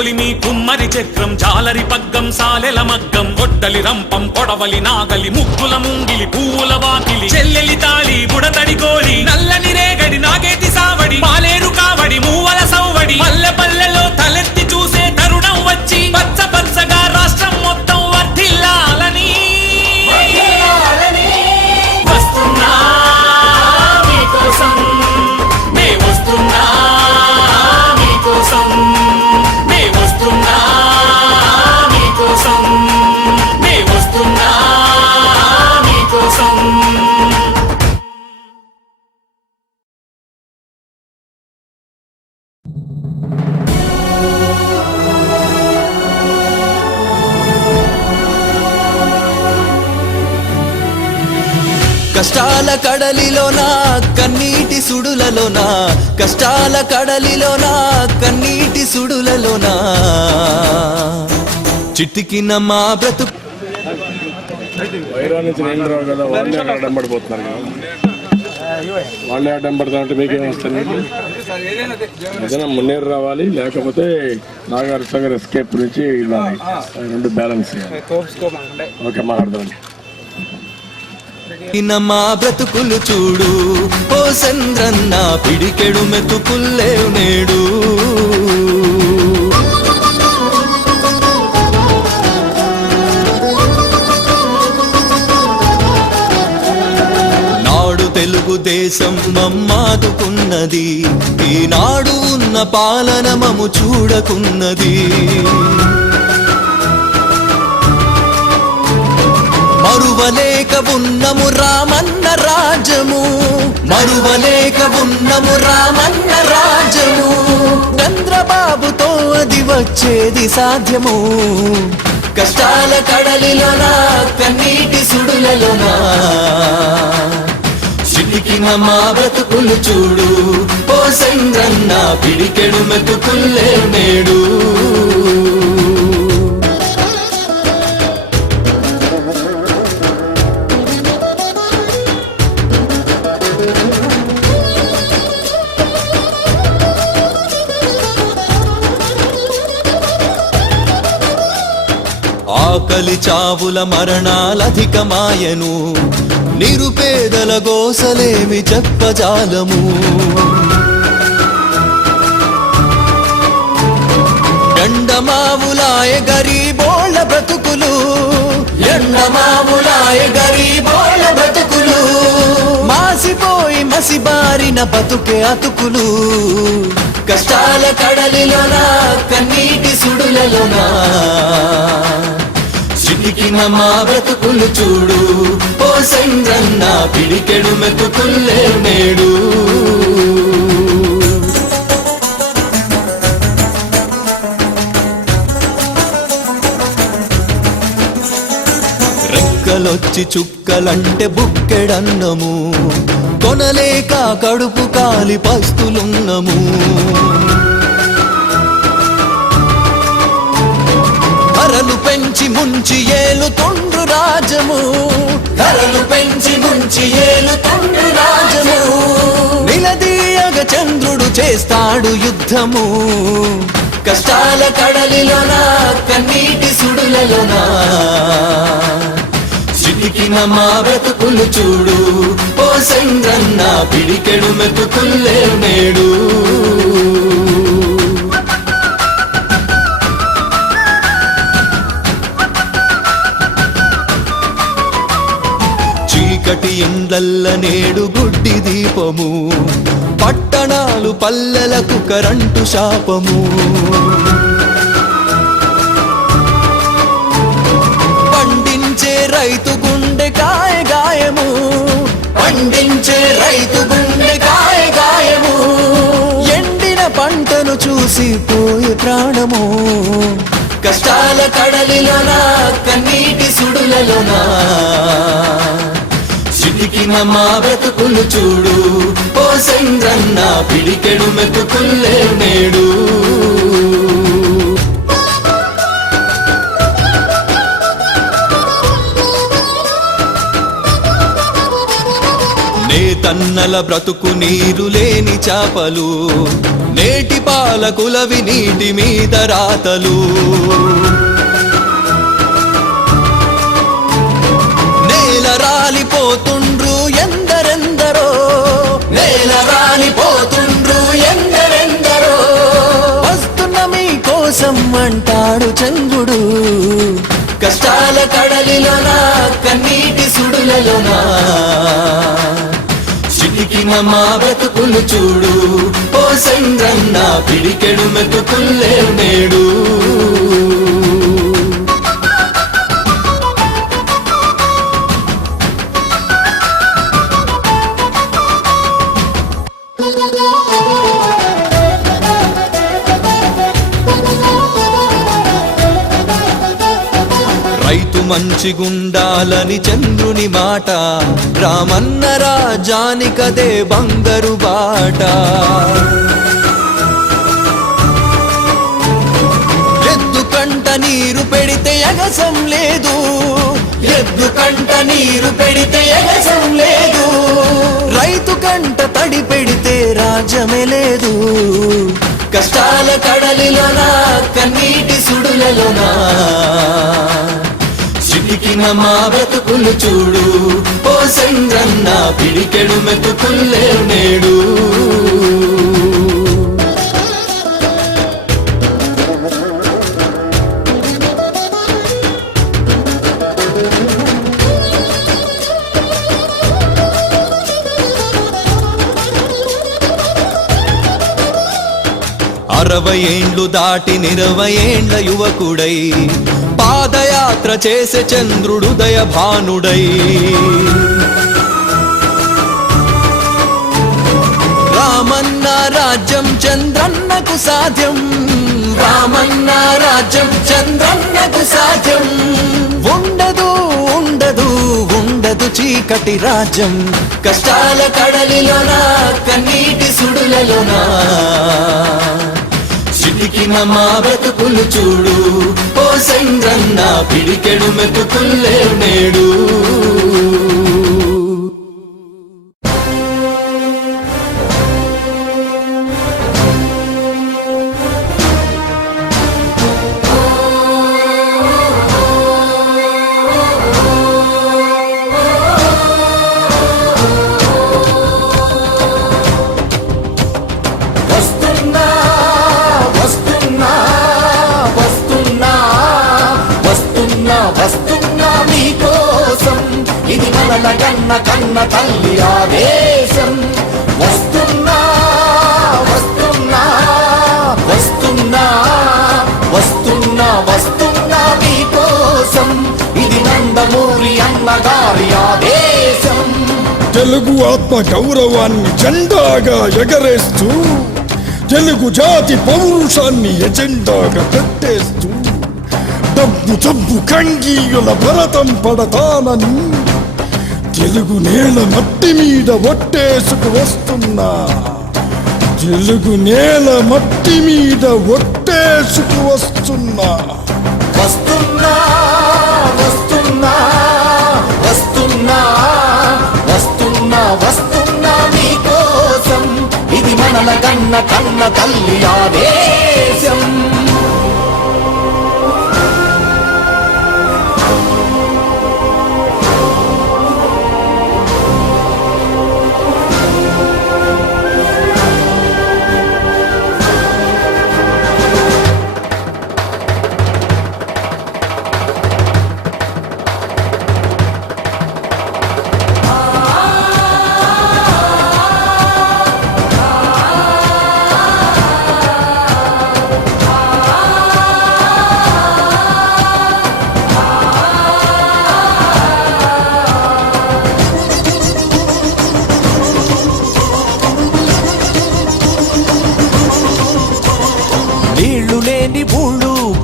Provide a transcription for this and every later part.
కొలిమి కుమ్మరి చక్రం జాలరి పగ్గం సాలెల మగ్గం గొడ్డలి రంపం కొడవలి నాగలి ముగ్గుల ముంగిలి పువ్వుల వాకిలి చెల్లెలి తాళి బుడతడి కోడి నల్లని రేగడి నాగేటి సావడి పాలేరు కావడి మూవల సౌవడి పల్లె పల్లెలో తలెత్తి చూసే తరుణం వచ్చి పచ్చ పచ్చగా రాష్ట్రం మొత్తం వర్ధిల్లాలని వస్తున్నా మీకోసం నే వస్తున్నా మీకోసం నే వస్తున్నా మీకోసం నే వస్తున్నా మీకోసం కష్టాల కడలిలోనా కన్నీటి సుడులలోనా కష్టాల కడలిలోనా కన్నీటి సుడులలోనా చిట్టికిన మా బ్రతుకు వైరా నుంచి నేను రావు కదా వాళ్ళే అడ్డం పడిపోతున్నారు కదా వాళ్ళే అడ్డం పడుతున్నట్టు మీకేం వస్తుంది ఏదైనా మున్నేరు రావాలి లేకపోతే నాగార్ సాగర్ ఎస్కేప్ నుంచి ఇలా రెండు బ్యాలెన్స్ చేయాలి ఓకే మాట్లాడదాం మా బ్రతుకులు చూడు ఓ చంద్రన్న పిడికెడు మెతుకుల్లేవు నేడు నాడు తెలుగుదేశం మమ్మాదుకున్నది ఈనాడు ఉన్న పాలన మము చూడకున్నది మరువలేక ఉన్నము రామన్న రాజము మరువలేక ఉన్నము రామన్న రాజము చంద్రబాబుతో అది వచ్చేది సాధ్యము కష్టాల కడలిలోనా కన్నీటి సుడులలోనా చిటికిన మా బ్రతుకులు చూడు ఓ చంద్రన్న పిడికెడు మెతుకుల్లే నేడు ఆకలి చావుల మరణాలధికమాయను నిరుపేదల గోసలేమి చెప్పజాలము ఎండమావులాయ గరీబోళ్ళ బ్రతుకులు ఎండమావులాయ గరీబోళ్ళ బ్రతుకులు మాసిపోయి మసిబారిన బతుకే అతుకులు కష్టాల కడలిలోనా కన్నీటి సుడులలోనా చిటికిన మా బ్రతుకులు చూడు ఓ చంద్రన్న పిడికెడు మెతుకుల్లే నేడు రెక్కలొచ్చి చుక్కలంటే బుక్కెడన్నము కొనలేక కడుపు కాలి పస్తులున్నము ధరలు పెంచి ముంచి ఏలుతుండ్రు రాజము ధరలు పెంచి ముంచి ఏలుతుండ్రు రాజము నిలదీయగ చంద్రుడు చేస్తాడు యుద్ధము కష్టాల కడలిలోనా కన్నీటి సుడులలోనా చిటికిన మా బ్రతుకులు చూడు ఓ చంద్రన్న పిడికెడు మెతుకుల్లే నేడు చీకటి ఇండ్లల్ల నేడు గుడ్డి దీపము పట్టణాలు పల్లెలకు కరెంటు శాపము పండించే రైతు గుండె కాయ గాయము పండించే రైతు గుండె కాయ గాయము ఎండిన పంటను చూసి పోయే ప్రాణము కష్టాల కడలిలోనా కన్నీటి సుడులలోనా చిటికిన మా బ్రతుకులు చూడు ఓ చంద్రన్న పిడికెడు మెతుకుల్లే నేడు నేతన్నల బ్రతుకు నీరు లేని చాపలు నేటి పాలకులవి నీటి మీద రాతలు, నేల రాలిపోతుండ్రు ఎందరెందరో, నేల రాలిపోతుండ్రు ఎందరెందరో. వస్తున్న మీ కోసం అంటాడు చంద్రుడు, కష్టాల కడలిలోనా కన్నీటి సుడులలోనా. చిటికిన మా బ్రతుకులు చూడు ఓ చంద్రన్న, పిడికెడు మెతుకుల్లే నేడు. రైతు మంచిగుండాలని చంద్రుని మాట, రామన్న రాజానికదే బంగారు బాట. ఎద్దు కంట నీరు పెడితే ఎగసం లేదు, ఎద్దు కంట నీరు పెడితే ఎగసం లేదు. రైతు కంట తడి పెడితే రాజ్యమే లేదు, కష్టాల కడలిలోనా కన్నీటి సుడులలోనా. చిటికిన మా బ్రతుకులు చూడు ఓ చంద్రన్న, పిడికెడు మెతుకుల్లే నేడు. అరవై ఏండ్లు దాటి 20 ఏండ్ల యువకుడై పాదయాత్ర చేసే చంద్రుడు దయభానుడై. రామన్న రాజ్యం చంద్రన్నకు సాధ్యం, రామన్న రాజ్యం చంద్రన్నకు సాధ్యం. ఉండదు ఉండదు ఉండదు చీకటి రాజ్యం, కష్టాల కడలిలోనా కన్నీటి సుడులలోనా. చిటికిన మా బ్రతుకులు చూడు ఓ చంద్రన్న, పిడికెడు మెతుకుల్లే నేడు. కన్న కన్న తల్లి ఆదేశం. వస్తున్నా వస్తున్నా వస్తున్నా వస్తున్నా వస్తున్నా మీకోసం, ఇది నందమూరి అన్నగారి ఆదేశం. తెలుగు ఆత్మ గౌరవాన్ని జెండాగా ఎగరేస్తూ, తెలుగు జాతి పౌరుషాన్ని ఎజెండాగా పెట్టేస్తూ, డబ్బు జబ్బు కంగీయుల భరతం పడతానని తెలుగు నేల మట్టి మీద ఒట్టేసుకు వస్తున్నా, తెలుగు నేల మట్టి మీద ఒట్టేసుకు వస్తున్నా. వస్తున్నా వస్తున్నా వస్తున్నా వస్తున్నా వస్తున్నా మీకోసం, ఇది మనల కన్న కన్న తల్లి ఆదేశం.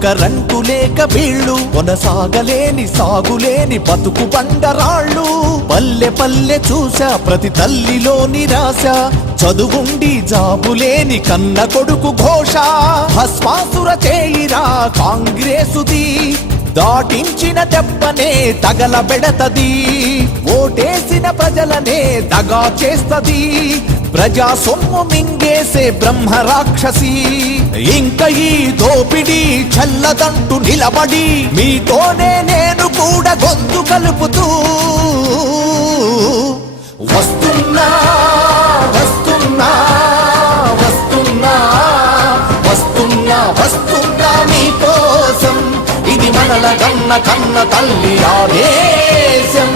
కరెంటు లేక బీళ్ళు, కొనసాగలేని సాగులేని బతుకు బండరాళ్ళు. పల్లె పల్లె చూసా ప్రతి తల్లిలో నిరాశ, చదువుండి జాబులేని కన్న కొడుకు ఘోష. భస్మాసుర చేయిరా కాంగ్రెసుది, దాటించిన దెబ్బనే తగలబెడతది. ఓటేసిన ప్రజలనే దగా చేస్తది, ప్రజా సొమ్ము మింగేసే బ్రహ్మ రాక్షసి ఇంక ఈ దోపిడీ చల్లదంటూ నిలబడి మీతోనే నేను కూడా గొంతు కలుపుతూ వస్తున్నా వస్తున్నా వస్తున్నా వస్తున్నా వస్తున్నా మీకోసం ఇది మనల గన్న కన్న తల్లి ఆదేశం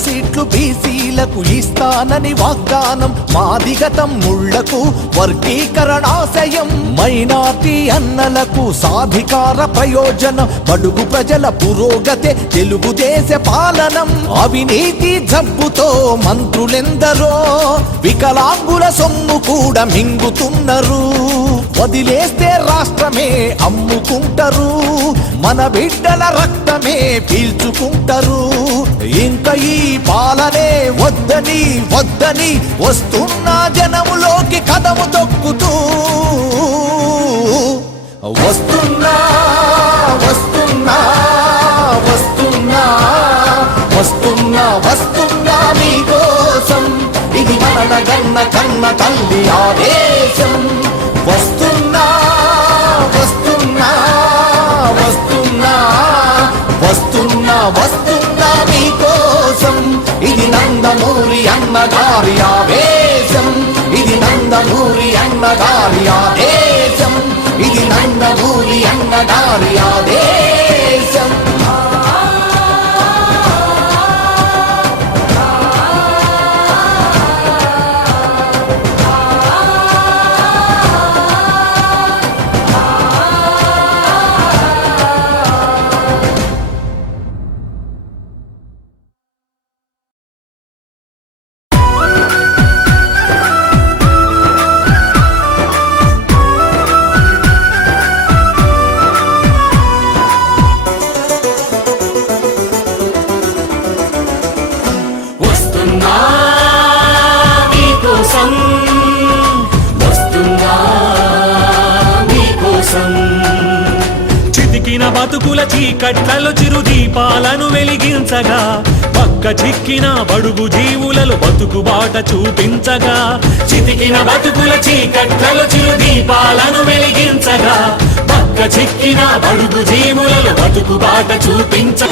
సీట్లు బీసీలకు ఇస్తానని వాగ్దానం మాదిగతం ముళ్లకు వర్గీకరణాశయం మైనార్టీ అన్నలకు సాధికార ప్రయోజనం బడుగు ప్రజల పురోగతే తెలుగుదేశ పాలనం అవినీతి జబ్బుతో మంత్రులెందరో వికలాంగుల సొమ్ము కూడా మింగుతున్నారు వదిలేస్తే రాష్ట్రమే అమ్ముకుంటారు మన బిడ్డల రక్తమే పీల్చుకుంటారు ఇంక ఈ పాలనే వద్దని వద్దని వస్తున్న జనములోకి కదము తొక్కుతూ వస్తున్నా వస్తున్నా వస్తున్నా వస్తున్నా వస్తున్నా మీకోసం ఇది మనల గన్న కన్న తల్లి ఆదేశం వస్తున్నా వస్తున్నా వస్తున్నా వస్తున్నా వస్తున్నా మీకోసం ఇది నందమూరి అన్నగారి ఆవేశం ఇది నందమూరి అన్నగారి ఆదేశం ఇది నందమూరి అన్నగారి ఆదేశం బతుకుల చీకట్లలో చిరు దీపాలను వెలిగించగా పక్క చిక్కిన బడుగు జీవులలో బతుకు బాట చూపించగా చితికిన బతుకుల చీకట్లలో చిరు దీపాలను వెలిగించగా పక్క చిక్కిన బడుగు జీవులలో బతుకు బాట చూపించ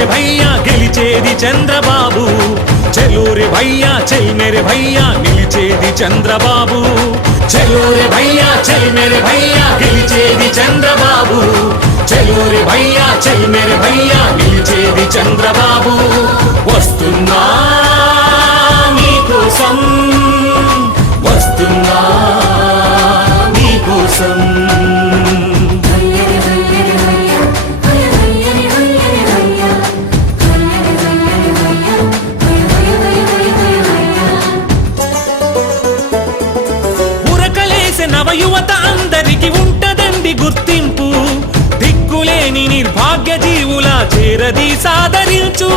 చెల్లూరి భయ్యా గెలిచేది చంద్రబాబు, చెల్లూరి భయ్యా చెల్మెరి భయ్యా నిలిచేది చంద్రబాబు, చెల్లూరి భయ్యా చెల్మెరి భయ్యా గెలిచేది చంద్రబాబు, చెల్లూరి భయ్యా చెల్మెరి భయ్యా నిలిచేది చంద్రబాబు. వస్తున్నా మీకోసం, వస్తున్నా మీకోసం. నవయువత అందరికి ఉంటదండి గుర్తింపు, దిక్కులేని నిర్భాగ్య జీవుల చేరది సాదరించు.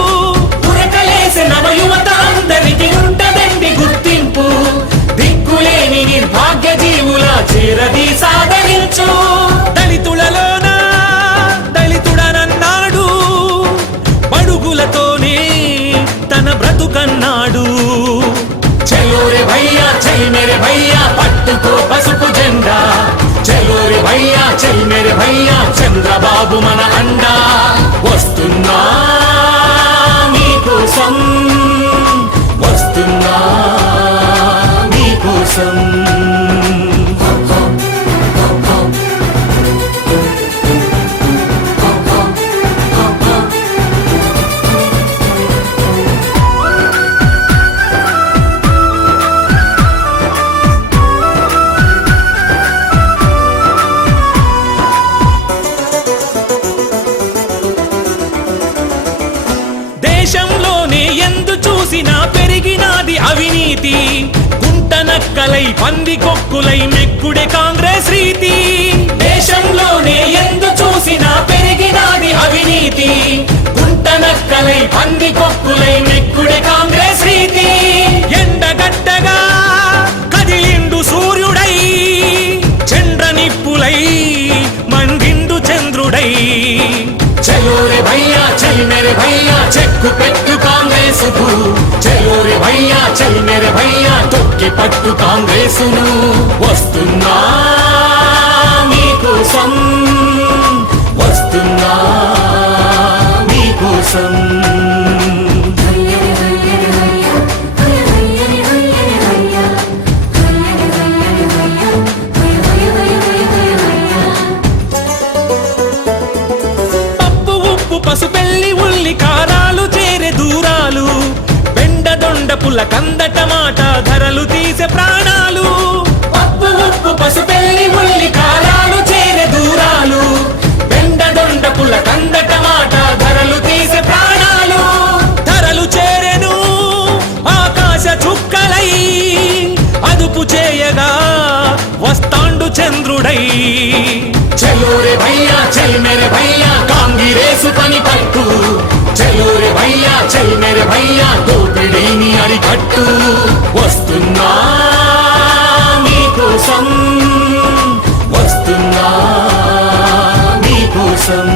ఉరకలేసే నవయువత అందరికి ఉంటదండి గుర్తింపు, దిక్కులేని నిర్భాగ్య జీవుల చేరది సాదరించు. దళితులలోన దళితుడనన్నాడు, బడుగులతోనే తన బ్రతుకన్నాడు. చెల్లూరి భయ్యా చెల్మెరి భయ్యా పట్టుకో పసుపు జెండా, చెల్లూరి భయ్యా చెల్మెరి భయ్యా చంద్రబాబు మన అండా. వస్తున్నా మీకోసం, వస్తున్నా మీకోసం. దేశంలోనే ఎందు చూసినా పెరిగినాది అవినీతి, గుంటనక్కలై పందికొక్కులై మెక్కుడే కాంగ్రెస్ రీతి. దేశంలోనే ఎందు చూసినా పెరిగినాది అవినీతి, గుంటనక్కలై పందికొక్కులై మెక్కుడే కాంగ్రెస్ రీతి. ఎండగడ్డగా కదిలిండు సూర్యుడై, చంద్ర నిప్పులై మండిండు చంద్రుడై. చెల్లూరి భయ్యా చెల్మెరి భయ్యా చెక్కు పెట్టు కాంగ్రెసుకు, చెల్లూరి భయ్యా చెల్మెరి భయ్యా తొక్కి పట్టు కాంగ్రెసును. వస్తున్నా మీకోసం, వస్తున్నా మీకోసం. పసుపెల్లి ఉల్లి కారాలు చేరే దూరాలు, బెండదొండ పుల్ల కంద టమాటా ధరలు తీసే ప్రాణాలు. పప్పు ఉప్పు పసుపెల్లి ఉల్లి కారాలు చేరే దూరాలు, బెండదొండ పుల్ల కంద టమాటా ధరలు తీసే ప్రాణాలు. ధరలు చేరెను ఆకాశ చుక్కలై, అదుపు చేయగా వస్తాండు చంద్రుడై. చెల్లూరి భయ్యా చెల్మెరి భయ్యా కాంగిరేసు పని పట్టు, చెల్లూరి భయ్యా చెల్మెరి భయ్యా దోపిడీని అరికట్టు. వస్తున్నా మీకోసం, వస్తున్నా మీకోసం.